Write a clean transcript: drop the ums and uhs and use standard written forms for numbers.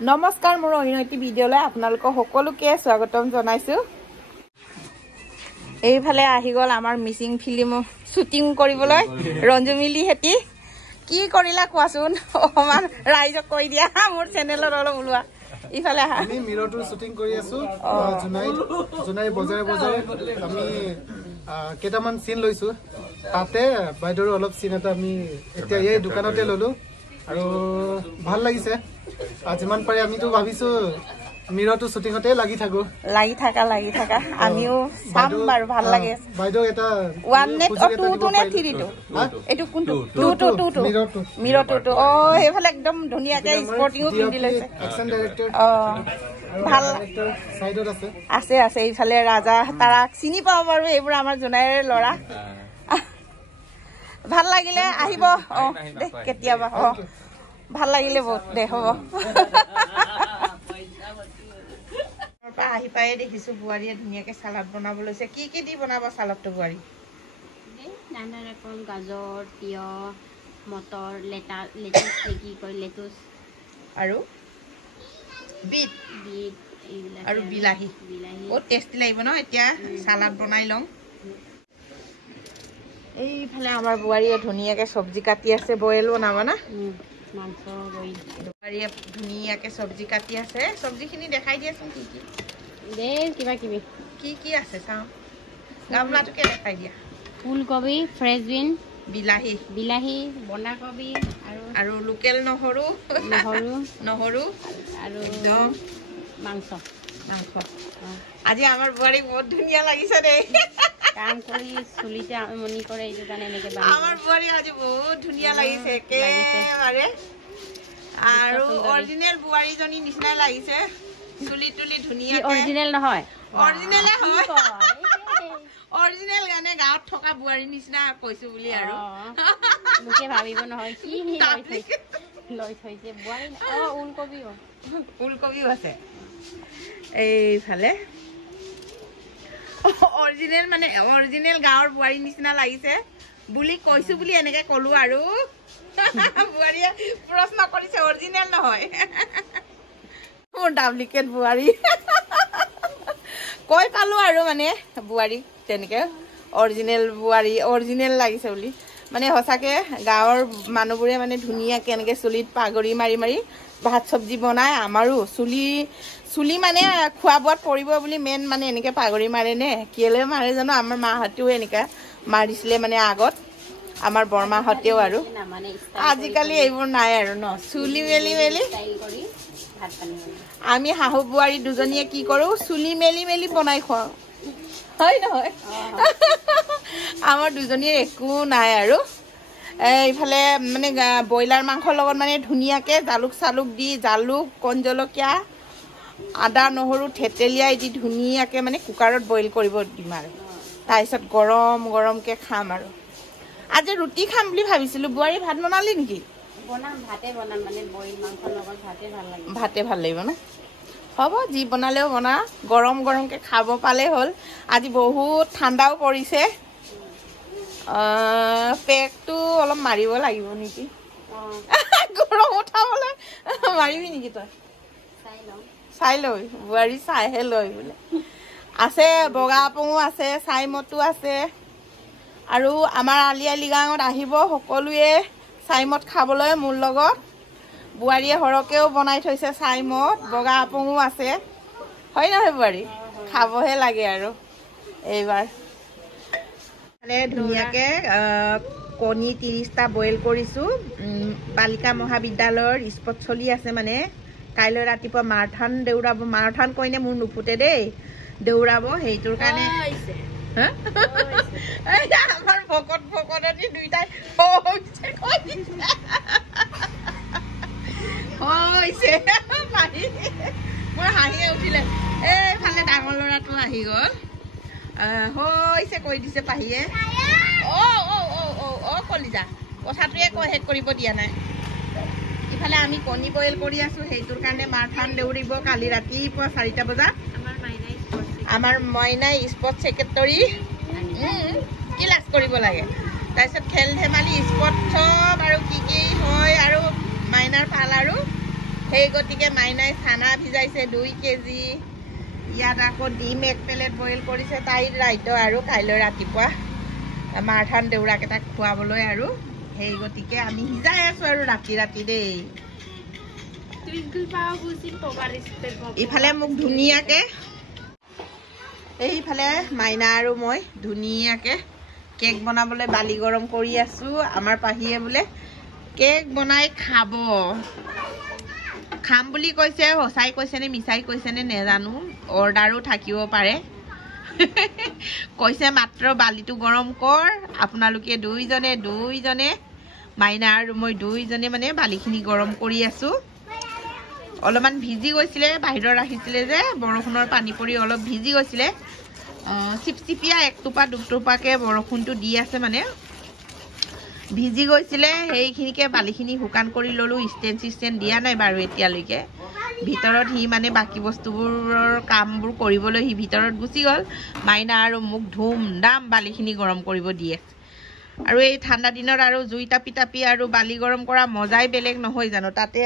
নমস্কাৰ মোৰ অন্যটি ভিডিঅ'লৈ আপোনালোক সকলোকে স্বাগতম জনাইছো এইফালে আহি গল আমাৰ মিচিং ফিল্ম শুটিং কৰিবলৈ ৰঞ্জুমিলি হেতি কি কৰিলা কোৱাচোন অমান ৰাইজক কৈ দিয়া মোৰ চেনেলত অলপ উলোৱা ইফালে আমি মিৰৰটো শুটিং কৰি আছো জুনাই বজাৰে আমি কেটামান সিন লৈছো তাতে বাইদৰ অলপ সিন এটা আমি এতিয়া এই দোকানতে ললো আৰু ভাল লাগিছে যিমান পাৰে আমিতো ভাবিছো মিৰৰটো শুটিংতে লাগি থাকা আমিও সাম বাৰু ভাল লাগে বাইদৰ এটা 1 নেট 2 নেট 3 টো এটো কোনটো 2 মিৰৰটো ও হেফালে একদম ধুনিয়াকে স্পৰ্টিংও পিন্ধি লৈছে অ্যাকশন ডাইৰেক্টৰ ভাল সাইডত আছে এইফালে ৰাজা তাৰাক চিনি পাও বাৰু এইবোৰ আমাৰ জুনাইৰ লৰা ভাল লাগিলে আহিব দে কেতিয়াবা ভাল লাগিলে বহুত দে হ'ব আহি পাই দেখিছো বুৱাৰীয়ে ধুনিয়াকে সালাড বনাব লৈছে কি দি বনাবা সালাডটো বুৱাৰী নানা ৰকম গাজৰ তিয়হ মটৰ লেটুস আৰু বিট আৰু বিলাহী বহুত টেস্টি লাগিব ন এতিয়া সালাড বনাই লম এইফালে আমাৰ বুৱাৰীয়ে ধুনিয়াকে সবজি কাটি আছে বয়েল বনাবা না মাংস বইল বুৱাৰীয়ে ধুনিয়াকে সবজি কাটি আছে সবজিখিনি দেখাই দিয়াচোন দে কিবা কিবি কি আছে চাও গামলাটোকে দেখাই দিয়া ফুলকবি ফ্ৰেছ বিন বিলাহী বন্ধাকবি আৰু লোকেল নহৰু আৰু মাংস আজি আমাৰ বুৱাৰী বহুত ধুনিয়া লাগিছে দে কাম কৰি চুলিতে আমনি কৰে এইটো কাৰণে এনেকে আমাৰ বুৱাৰী আজি বহুত ধুনিয়া লাগিছে একেবাৰে আৰু অৰিজিনাল বুৱাৰীজনী নিচিনা লাগিছে চুলি ধুনিয়া অৰিজিনাল নহয় অৰিজিনালে হয় অৰিজিনাল গানে গাঁৱত থকা বুৱাৰী নিচিনা কৈছো বুলি আৰু মুকে ভাবিব নহয় কি লৈ থৈছে বুৱাৰী ওলকবিও আছে এইফালে অৰিজিনাল গাঁৱৰ বুৱাৰী নিচিনা লাগিছে বুলি কৈছো বুলি এনেকে কলো আৰু বুৱাৰীয়ে প্ৰশ্ন কৰিছে অৰিজিনাল নহয় মোৰ ডাবলিকেট বুৱাৰী কৈ পালো আৰু মানে বুৱাৰী তেনেকে অৰিজিনাল লাগিছে বুলি মানে হসাকে গাঁৱৰ মানুহবোৰে মানে ধুনিয়াকে এনেকে চুলিত পাগৰি মাৰি ভাত সবজি বনায় আমাৰো চুলি মানে খোৱা বোৱাত পৰিব বুলি মেন মানে এনেকে পাগৰি মাৰে নে কেলে মাৰে জানো আমাৰ মাহঁতেও এনেকা মাৰিছিলে মানে আগত আমাৰ বৰমাহঁতেও আৰু আজিকালি এইবোৰ নাই আৰু ন চুলি মেলি আমি শাহু বুৱাৰী দুজনীয়ে কি কৰো চুলি মেলি বনাই খুৱাও হয় নহয় আমাৰ দুজনীৰ একো নাই আৰু এইফালে মানে ব্ৰইলাৰ মাংসৰ লগত মানে ধুনিয়াকে জালুক দি কণ জলকীয়া আদা নহৰু থেতেলিয়াই দি ধুনিয়াকে মানে কুকাৰত বইল কৰিব দিম আৰু তাৰপিছত গৰমকে খাম আৰু আজি ৰুটি খাম বুলি ভাবিছিলো বুৱাৰী ভাত বনালি নেকি ভাতে বনাম মানে বইল মাংসৰ লগত ভাতে ভাল লাগিব না হ'ব যি বনালেও বনা গৰমকে খাব পালে হ'ল আজি বহুত ঠাণ্ডাও পৰিছে পেকটো অলপ মাৰিব লাগিব নেকি গৰম উঠাবলৈ মাৰিবি নেকি তই চাই লৈ বুৱাৰী চাইহে লৈ বোলে আছে বগা আপঙো আছে চাইমতো আছে আৰু আমাৰ আলি গাঁৱত আহিব সকলোৱে চাইমত খাবলৈ মোৰ লগত বুৱাৰীয়ে সৰকেও বনাই থৈছে চাইমত বগা আপঙো আছে হয় নহয় বুৱাৰী খাবহে লাগে আৰু এইবাৰ ধুনীয়াকে কণী 30টা বইল কৰিছো বালিকা মহাবিদ্যালয়ৰ স্পট চলি আছে মানে কাইলৈ ৰাতিপুৱা মাৰাথান কইনে মোৰ নুফুটে দেই দৌৰাব সেইটোৰ কাৰণে আমাৰ ভকতনি দুইটাই মোৰ হাঁহিয়ে উঠিলে এইফালে ডাঙৰ ল'ৰাটো আহি গ'ল হৈছে কৈ দিছে পাহিয়ে কলিজা কথাটোৱে শেষ কৰিব দিয়া নাই ইফালে আমি কণী বইল কৰি আছো সেইটোৰ কাৰণে মাৰাথান দৌৰিব কালি ৰাতিপুৱা 4টা বজাত আমাৰ মইনাই স্পৰ্ট সেক্ৰেটাৰী ক্লাছ কৰিব লাগে তাৰপিছত খেল ধেমালি স্পৰ্ট চব আৰু কি হয় আৰু মাইনাৰ পাল আৰু সেই গতিকে মাইনাই চানা ভিজাইছে 2 কেজি ইয়াত আকৌ ডিম 1 প্লেট বইল কৰিছে তাইৰ ৰাইত আৰু কাইলৈ ৰাতিপুৱা মাৰঠান দেউৰাকেইটাক খুৱাবলৈ আৰু সেই গতিকে আমি সিজাই আছো আৰু ৰাতি ৰাতি দেই ইফালে মোক ধুনীয়াকে এইফালে মাইনা আৰু মই ধুনীয়াকে কেক বনাবলৈ বালি গৰম কৰি আছো আমাৰ পাহিয়ে বোলে কেক বনাই খাব খাম বুলি কৈছে হসাই কৈছে নে মিছাই কৈছে নে নেজানো অৰ্ডাৰো থাকিব পাৰে কৈছে মাত্ৰ বালিটো গৰম কৰ আপোনালোকে দুইজনে মাইনা আৰু মই দুইজনে মানে বালিখিনি গৰম কৰি আছো অলপমান ভিজি গৈছিলে বাহিৰত ৰাখিছিলে যে বৰষুণৰ পানী পৰি অলপ ভিজি গৈছিলে চিপচিপিয়া 1 টোপা 2 টোপাকে বৰষুণটো দি আছে মানে ভিজি গৈছিলে সেইখিনিকে বালিখিনি শুকান কৰি ললো ষ্টেন দিয়া নাই বাৰু এতিয়ালৈকে ভিতৰত হি মানে বাকি বস্তুবোৰৰ কামবোৰ কৰিবলৈ হি ভিতৰত গুচি গল মাইনা আৰু মুখ ধুম দাম বালিখিনি গৰম কৰিব দিয়ে আৰু এই ঠাণ্ডা দিনত আৰু জুই টাপি আৰু বালি গৰম কৰা মজাই বেলেগ নহয় জানো তাতে